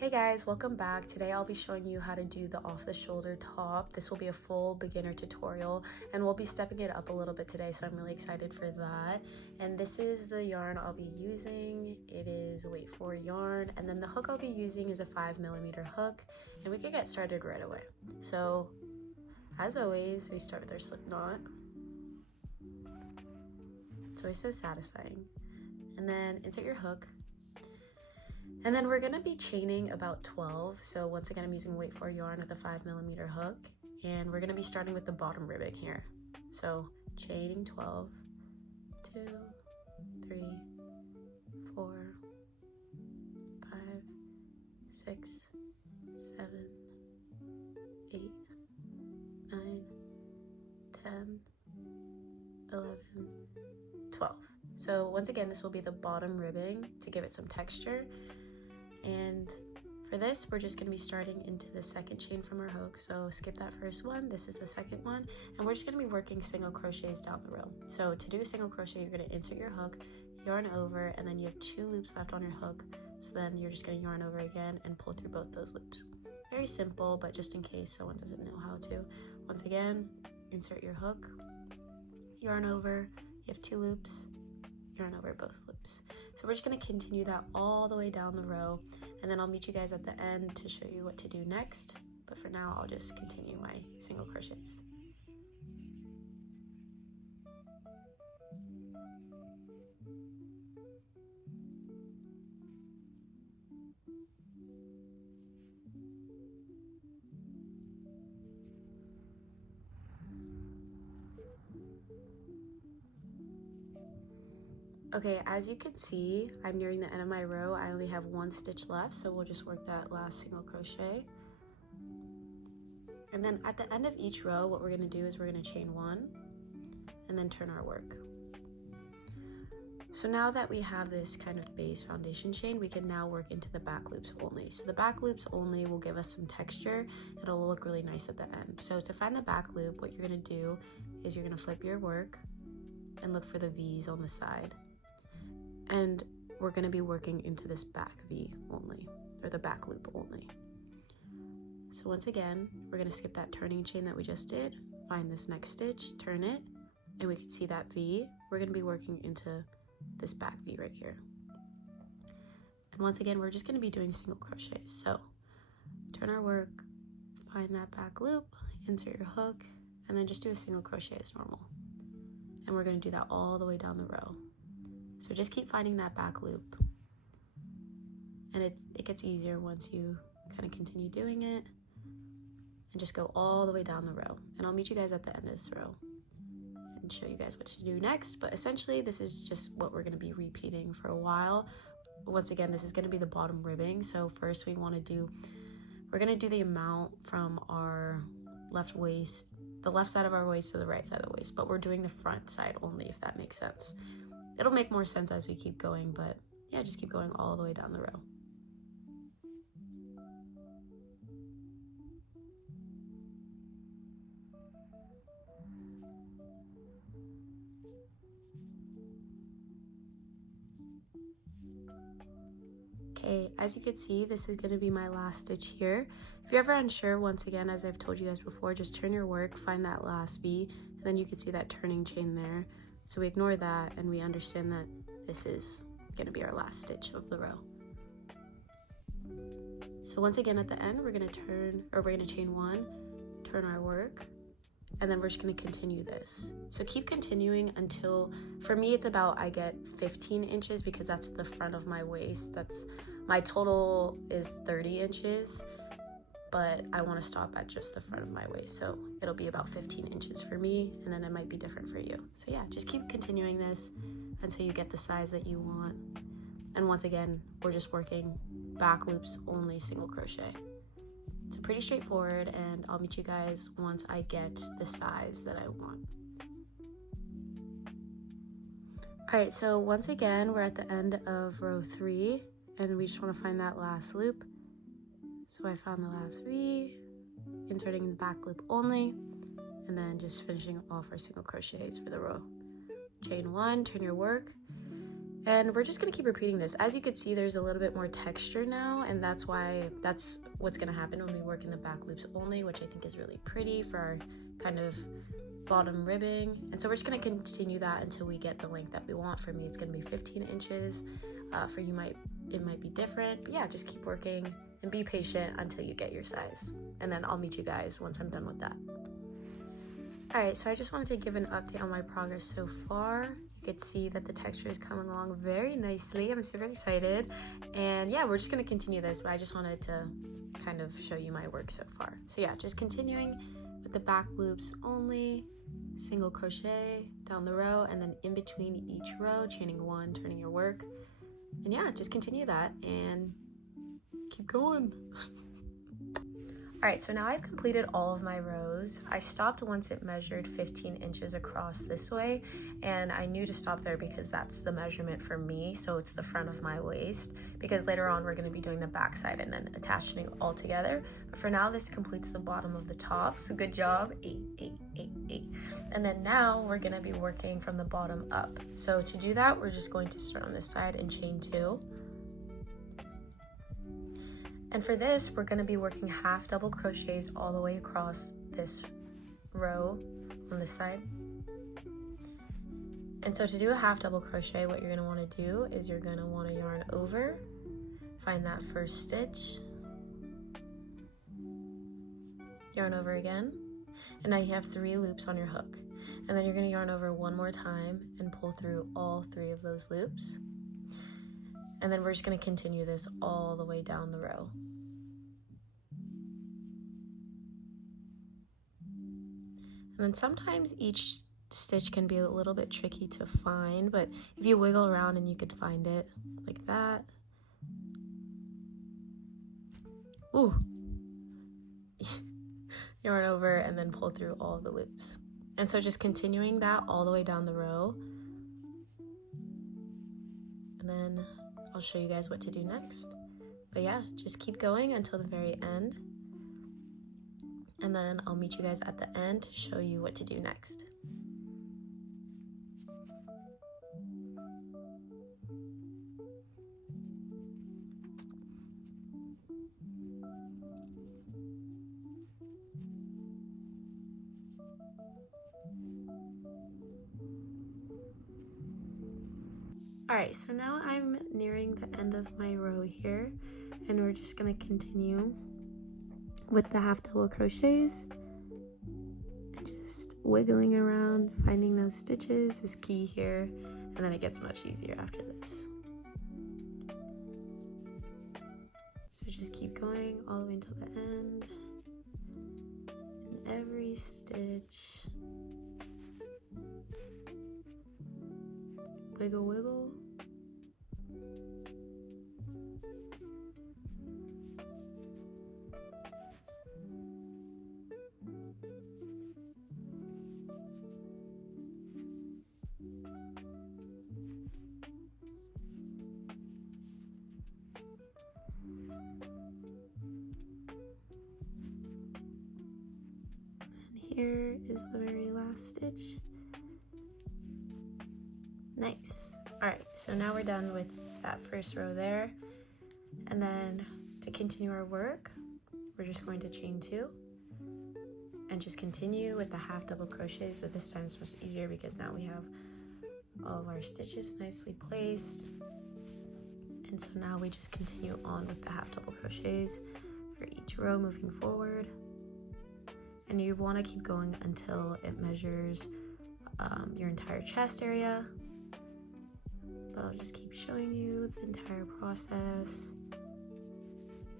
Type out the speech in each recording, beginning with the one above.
Hey guys, welcome back. Today I'll be showing you how to do the off the shoulder top. This will be a full beginner tutorial and we'll be stepping it up a little bit today, so I'm really excited for that. And this is the yarn I'll be using. It is a weight 4 yarn, and then the hook I'll be using is a 5mm hook, and we can get started right away. So as always, we start with our slip knot. It's always so satisfying. And then insert your hook. And then we're gonna be chaining about 12. So once again, I'm using weight 4 yarn with a 5mm hook, and we're gonna be starting with the bottom ribbing here. So chaining 12, 2, 3, 4, 5, 6, 7, 8, 9, 10, 11, 12. So once again, this will be the bottom ribbing to give it some texture. And for this, we're just going to be starting into the second chain from our hook. So skip that first one. This is the second one. And we're just going to be working single crochets down the row. So to do a single crochet, you're going to insert your hook, yarn over, and then you have 2 loops left on your hook. So then you're just going to yarn over again and pull through both those loops. Very simple, but just in case someone doesn't know how to. Once again, insert your hook, yarn over, you have 2 loops, yarn over both loops. So we're just going to continue that all the way down the row, and then I'll meet you guys at the end to show you what to do next. But for now, I'll just continue my single crochets. Okay, as you can see, I'm nearing the end of my row. I only have 1 stitch left, so we'll just work that last single crochet. And then at the end of each row, what we're going to do is we're going to chain 1 and then turn our work. So now that we have this kind of base foundation chain, we can now work into the back loops only. So the back loops only will give us some texture. It'll look really nice at the end. So to find the back loop, what you're going to do is you're going to flip your work and look for the V's on the side. And we're going to be working into this back V only, or the back loop only. So once again, we're going to skip that turning chain that we just did, find this next stitch, turn it, and we can see that V. We're going to be working into this back V right here. And once again, we're just going to be doing single crochets. So turn our work, find that back loop, insert your hook, and then just do a single crochet as normal. And we're going to do that all the way down the row. So just keep finding that back loop, and it gets easier once you kind of continue doing it, and just go all the way down the row. And I'll meet you guys at the end of this row and show you guys what to do next. But essentially, this is just what we're going to be repeating for a while. Once again, this is going to be the bottom ribbing. So first we're going to do the amount from our left waist, the left side of our waist to the right side of the waist, but we're doing the front side only, if that makes sense. It'll make more sense as we keep going, but yeah, just keep going all the way down the row. Okay, as you can see, this is going to be my last stitch here. If you're ever unsure, once again, as I've told you guys before, just turn your work, find that last V, and then you can see that turning chain there. So we ignore that and we understand that this is going to be our last stitch of the row. So once again at the end, we're going to chain 1, turn our work, and then we're just going to continue this. So keep continuing until, for me, it's about, I get 15 inches because that's the front of my waist. That's my total is 30 inches, but I want to stop at just the front of my waist. So it'll be about 15 inches for me, and then it might be different for you. So yeah, just keep continuing this until you get the size that you want. And once again, we're just working back loops only, single crochet. It's pretty straightforward, and I'll meet you guys once I get the size that I want. All right, so once again, we're at the end of row 3, and we just want to find that last loop. So I found the last V, inserting the back loop only, and then just finishing off our single crochets for the row. Chain 1, turn your work, And we're just gonna keep repeating this. As you can see, there's a little bit more texture now, and that's what's gonna happen when we work in the back loops only, which I think is really pretty for our kind of bottom ribbing. And so we're just gonna continue that until we get the length that we want. For me, it's gonna be 15 inches. For you, it might be different, but yeah, just keep working and be patient until you get your size. And then I'll meet you guys once I'm done with that. All right, so I just wanted to give an update on my progress so far. You could see that the texture is coming along very nicely. I'm super excited. And yeah, we're just gonna continue this, but I just wanted to kind of show you my work so far. So yeah, just continuing with the back loops only, single crochet down the row, and then in between each row, chaining one, turning your work. And yeah, just continue that and keep going. All right, so now I've completed all of my rows. I stopped once it measured 15 inches across this way, and I knew to stop there because that's the measurement for me, so it's the front of my waist, because later on we're gonna be doing the back side and then attaching it all together. But for now, this completes the bottom of the top, so good job, 8, 8, 8, 8. And then now we're gonna be working from the bottom up. So to do that, we're just going to start on this side and chain 2. And for this, we're gonna be working half double crochets all the way across this row on this side. And so to do a half double crochet, what you're gonna wanna do is you're gonna wanna yarn over, find that first stitch, yarn over again, and now you have 3 loops on your hook. And then you're gonna yarn over one more time and pull through all 3 of those loops. And then we're just gonna continue this all the way down the row. And then sometimes each stitch can be a little bit tricky to find, but if you wiggle around and you could find it like that. Ooh. Yarn over and then pull through all the loops. And so just continuing that all the way down the row. And then I'll show you guys what to do next. But yeah, just keep going until the very end. And then I'll meet you guys at the end to show you what to do next. Alright, so now I'm nearing the end of my row here, and we're just gonna continue with the half double crochets and just wiggling around. Finding those stitches is key here, and then it gets much easier after this. So just keep going all the way until the end. In every stitch, wiggle, wiggle. And here is the very last stitch. Nice. All right, so now we're done with that first row there. And then to continue our work, we're just going to chain 2 and just continue with the half double crochets, but this time it's much easier because now we have all of our stitches nicely placed. And so now we just continue on with the half double crochets for each row moving forward. And you want to keep going until it measures your entire chest area. But I'll just keep showing you the entire process.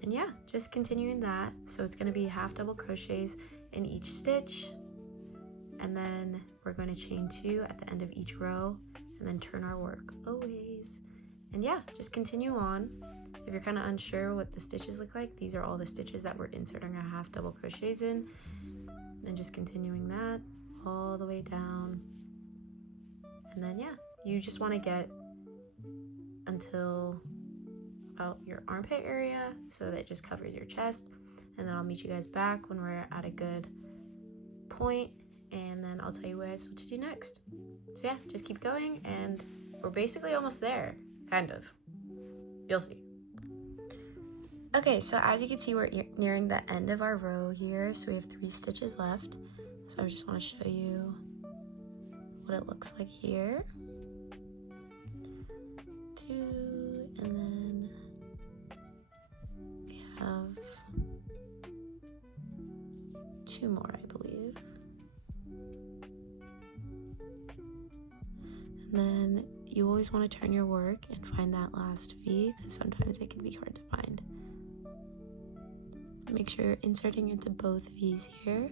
And yeah, just continuing that. So it's going to be half double crochets in each stitch, and then we're going to chain 2 at the end of each row and then turn our work always. And yeah, just continue on. If you're kind of unsure what the stitches look like, these are all the stitches that we're inserting our half double crochets in, and just continuing that all the way down. And then yeah, you just want to get until about your armpit area so that it just covers your chest. And then I'll meet you guys back when we're at a good point, and then I'll tell you guys what to do next. So yeah, just keep going and we're basically almost there, kind of. You'll see. Okay, so as you can see, we're nearing the end of our row here, so we have 3 stitches left. So I just want to show you what it looks like here. 2, and then we have 2 more, I believe. And then you always want to turn your work and find that last V, because sometimes it can be hard to find. Make sure you're inserting into both V's here.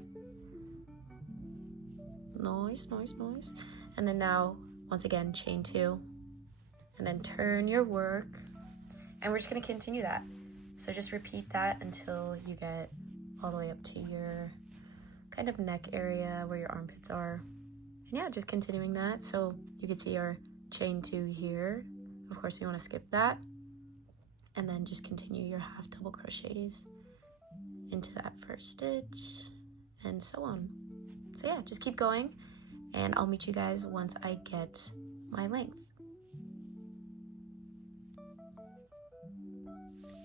Nice, nice, nice. And then now, once again, chain 2, and then turn your work, and we're just going to continue that. So just repeat that until you get all the way up to your kind of neck area where your armpits are. And yeah, just continuing that. So you can see our chain 2 here. Of course, you want to skip that, and then just continue your half double crochets into that first stitch, and so on. So yeah, just keep going, and I'll meet you guys once I get my length.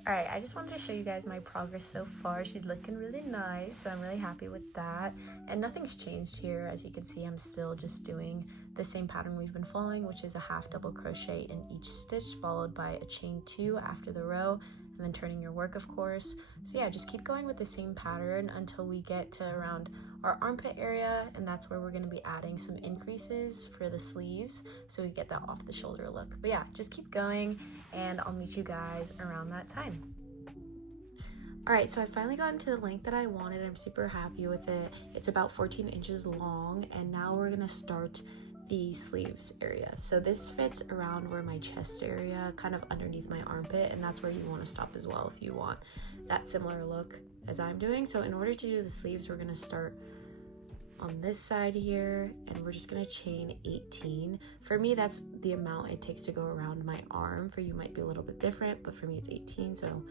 Alright, I just wanted to show you guys my progress so far. She's looking really nice, so I'm really happy with that. And nothing's changed here. As you can see, I'm still just doing the same pattern we've been following, which is a half double crochet in each stitch, followed by a chain 2 after the row, and then turning your work, of course. So yeah, just keep going with the same pattern until we get to around our armpit area, and that's where we're going to be adding some increases for the sleeves so we get that off the shoulder look. But yeah, just keep going, and I'll meet you guys around that time. Alright, so I finally gotten to the length that I wanted. I'm super happy with it. It's about 14 inches long, and now we're going to start the sleeves area. So this fits around where my chest area, kind of underneath my armpit, and that's where you want to stop as well if you want that similar look as I'm doing. So in order to do the sleeves, we're going to start on this side here, and we're just going to chain 18. For me, that's the amount it takes to go around my arm. For you might be a little bit different, but for me it's 18. So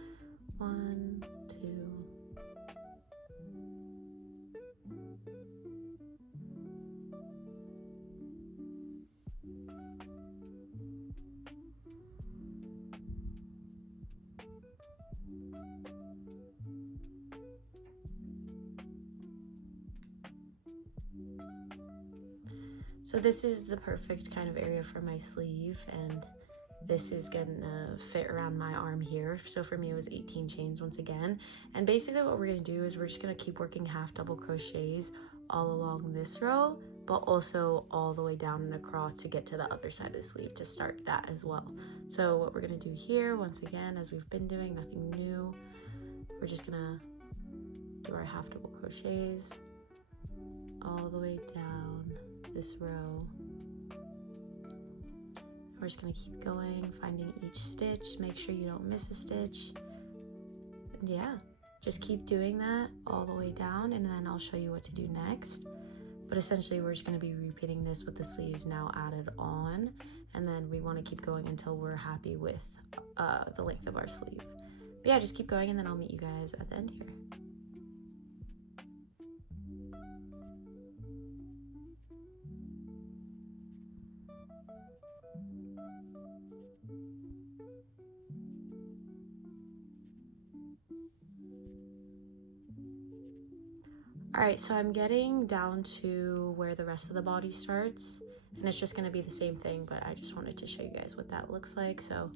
1, 2, so this is the perfect kind of area for my sleeve, and this is gonna fit around my arm here. So for me it was 18 chains once again, and basically what we're gonna do is we're just gonna keep working half double crochets all along this row, but also all the way down and across to get to the other side of the sleeve to start that as well. So what we're gonna do here, once again, as we've been doing, nothing new, we're just gonna do our half double crochets all the way down this row. We're just going to keep going, finding each stitch, make sure you don't miss a stitch. And yeah, just keep doing that all the way down, and then I'll show you what to do next. But essentially we're just going to be repeating this with the sleeves now added on, and then we want to keep going until we're happy with the length of our sleeve. But yeah, just keep going, and then I'll meet you guys at the end here. Alright, so I'm getting down to where the rest of the body starts, and it's just going to be the same thing, but I just wanted to show you guys what that looks like. So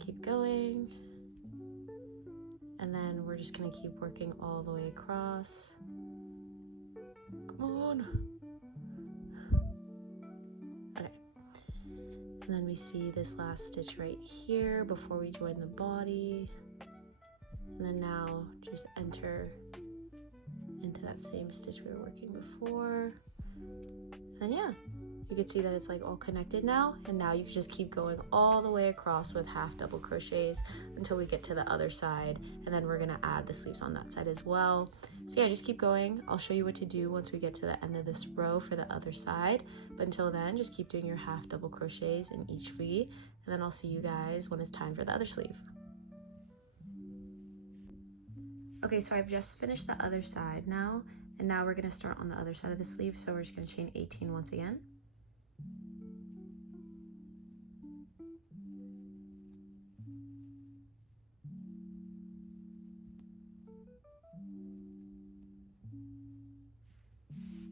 keep going, and then we're just going to keep working all the way across. Come on! Okay, and then we see this last stitch right here before we join the body, and then now just enter into that same stitch we were working before. And yeah, you can see that it's like all connected now, and now you can just keep going all the way across with half double crochets until we get to the other side, and then we're gonna add the sleeves on that side as well. So yeah, just keep going. I'll show you what to do once we get to the end of this row for the other side, but until then, just keep doing your half double crochets in each V, and then I'll see you guys when it's time for the other sleeve. Okay, so I've just finished the other side now, and now we're going to start on the other side of the sleeve. So we're just going to chain 18 once again.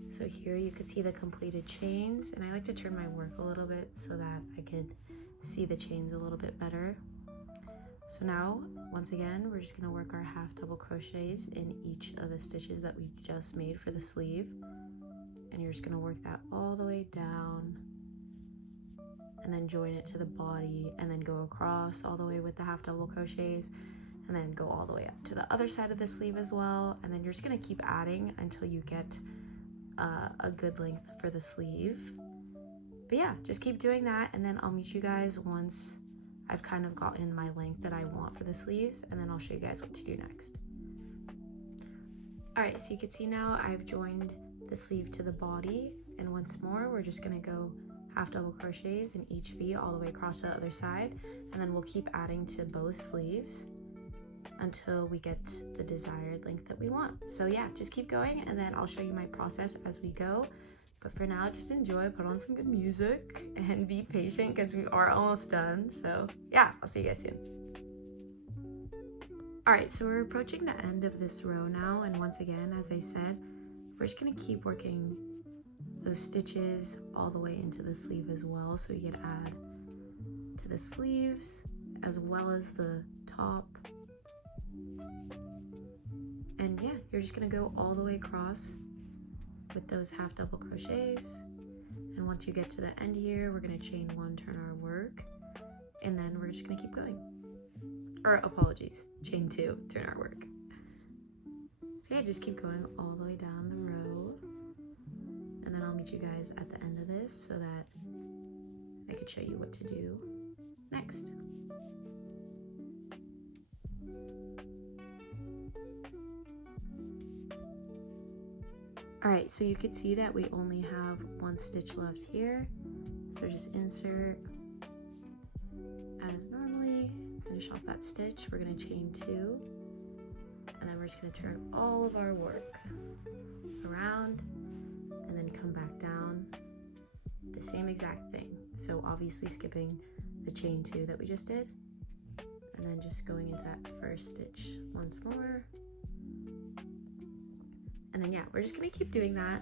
So here you could see the completed chains, and I like to turn my work a little bit so that I could see the chains a little bit better. So now, once again, we're just gonna work our half double crochets in each of the stitches that we just made for the sleeve. And you're just gonna work that all the way down and then join it to the body and then go across all the way with the half double crochets and then go all the way up to the other side of the sleeve as well. And then you're just gonna keep adding until you get a good length for the sleeve. But yeah, just keep doing that, and then I'll meet you guys once I've kind of gotten my length that I want for the sleeves, and then I'll show you guys what to do next. All right, so you can see now I've joined the sleeve to the body, and once more we're just gonna go half double crochets in each V all the way across to the other side, and then we'll keep adding to both sleeves until we get the desired length that we want. So yeah, just keep going, and then I'll show you my process as we go. But for now, just enjoy, put on some good music, and be patient because we are almost done. So yeah, I'll see you guys soon. All right, so we're approaching the end of this row now, and once again, as I said, we're just gonna keep working those stitches all the way into the sleeve as well, so we can add to the sleeves as well as the top. And yeah, you're just gonna go all the way across with those half double crochets. And once you get to the end here, we're gonna chain one, turn our work, and then we're just gonna keep going. Or apologies, chain two, turn our work. So yeah, just keep going all the way down the row. And then I'll meet you guys at the end of this so that I could show you what to do next. All right, so you could see that we only have one stitch left here. So just insert as normally, finish off that stitch. We're gonna chain two, and then we're just gonna turn all of our work around and then come back down. The same exact thing. So obviously skipping the chain two that we just did, and then just going into that first stitch once more. And then yeah, we're just gonna keep doing that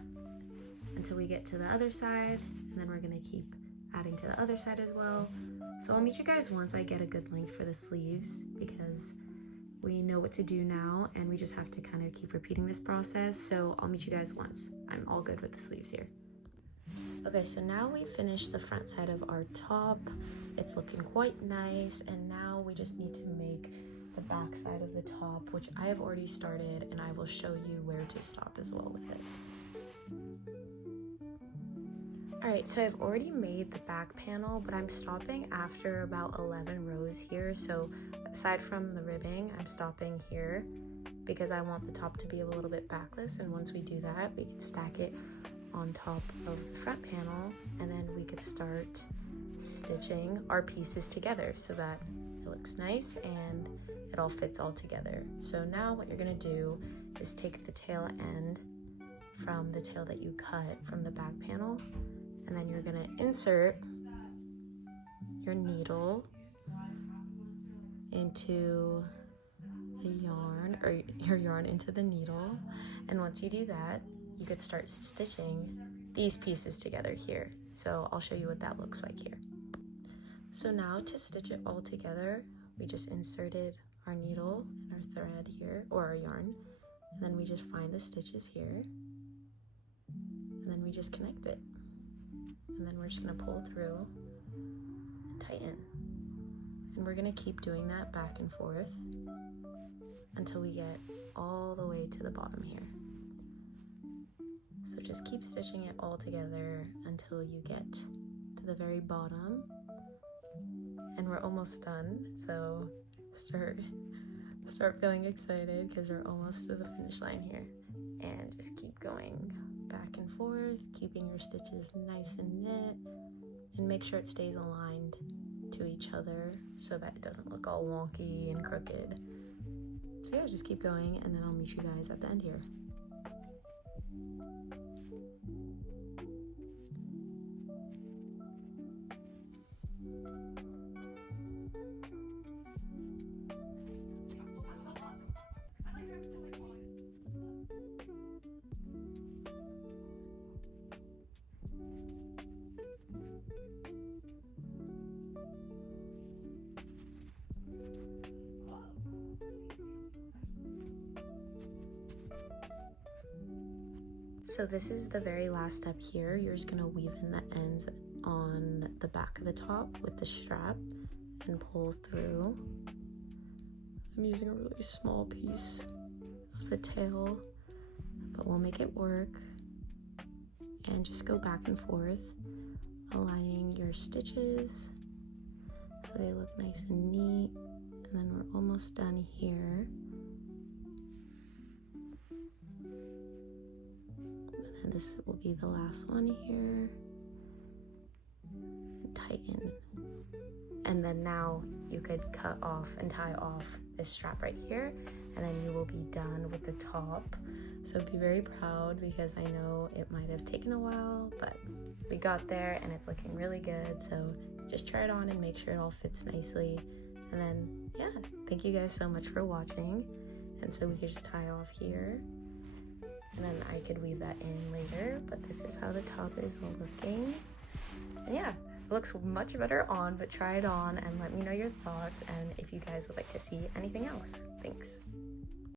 until we get to the other side, and then we're gonna keep adding to the other side as well. So I'll meet you guys once I get a good length for the sleeves, because we know what to do now and we just have to kind of keep repeating this process. So I'll meet you guys once I'm all good with the sleeves here. Okay, so now we finished the front side of our top. It's looking quite nice, and now we just need to make the back side of the top, which I have already started, and I will show you where to stop as well with it. All right, so I've already made the back panel, but I'm stopping after about 11 rows here. So aside from the ribbing, I'm stopping here because I want the top to be a little bit backless, and once we do that, we can stack it on top of the front panel, and then we could start stitching our pieces together so that it looks nice and it all fits all together. So now what you're gonna do is take the tail end from the tail that you cut from the back panel, and then you're gonna insert your needle into the yarn, or your yarn into the needle. And once you do that, you could start stitching these pieces together here. So I'll show you what that looks like here. So now to stitch it all together, we just inserted our needle and our thread here, or our yarn, and then we just find the stitches here, and then we just connect it. And then we're just gonna pull through and tighten. And we're gonna keep doing that back and forth until we get all the way to the bottom here. So just keep stitching it all together until you get to the very bottom. And we're almost done, so start feeling excited because we're almost to the finish line here. And just keep going back and forth, keeping your stitches nice and knit, and make sure it stays aligned to each other so that it doesn't look all wonky and crooked. So yeah, just keep going, and then I'll meet you guys at the end here. So this is the very last step here. You're just gonna weave in the ends on the back of the top with the strap and pull through. I'm using a really small piece of the tail, but we'll make it work. And just go back and forth, aligning your stitches so they look nice and neat. And then we're almost done here. And this will be the last one here. And tighten. And then now you could cut off and tie off this strap right here, and then you will be done with the top. So be very proud, because I know it might have taken a while, but we got there and it's looking really good. So just try it on and make sure it all fits nicely. And then, yeah, thank you guys so much for watching. And so we could just tie off here, and then I could weave that in later, but this is how the top is looking. And yeah, it looks much better on, but try it on and let me know your thoughts and if you guys would like to see anything else. Thanks.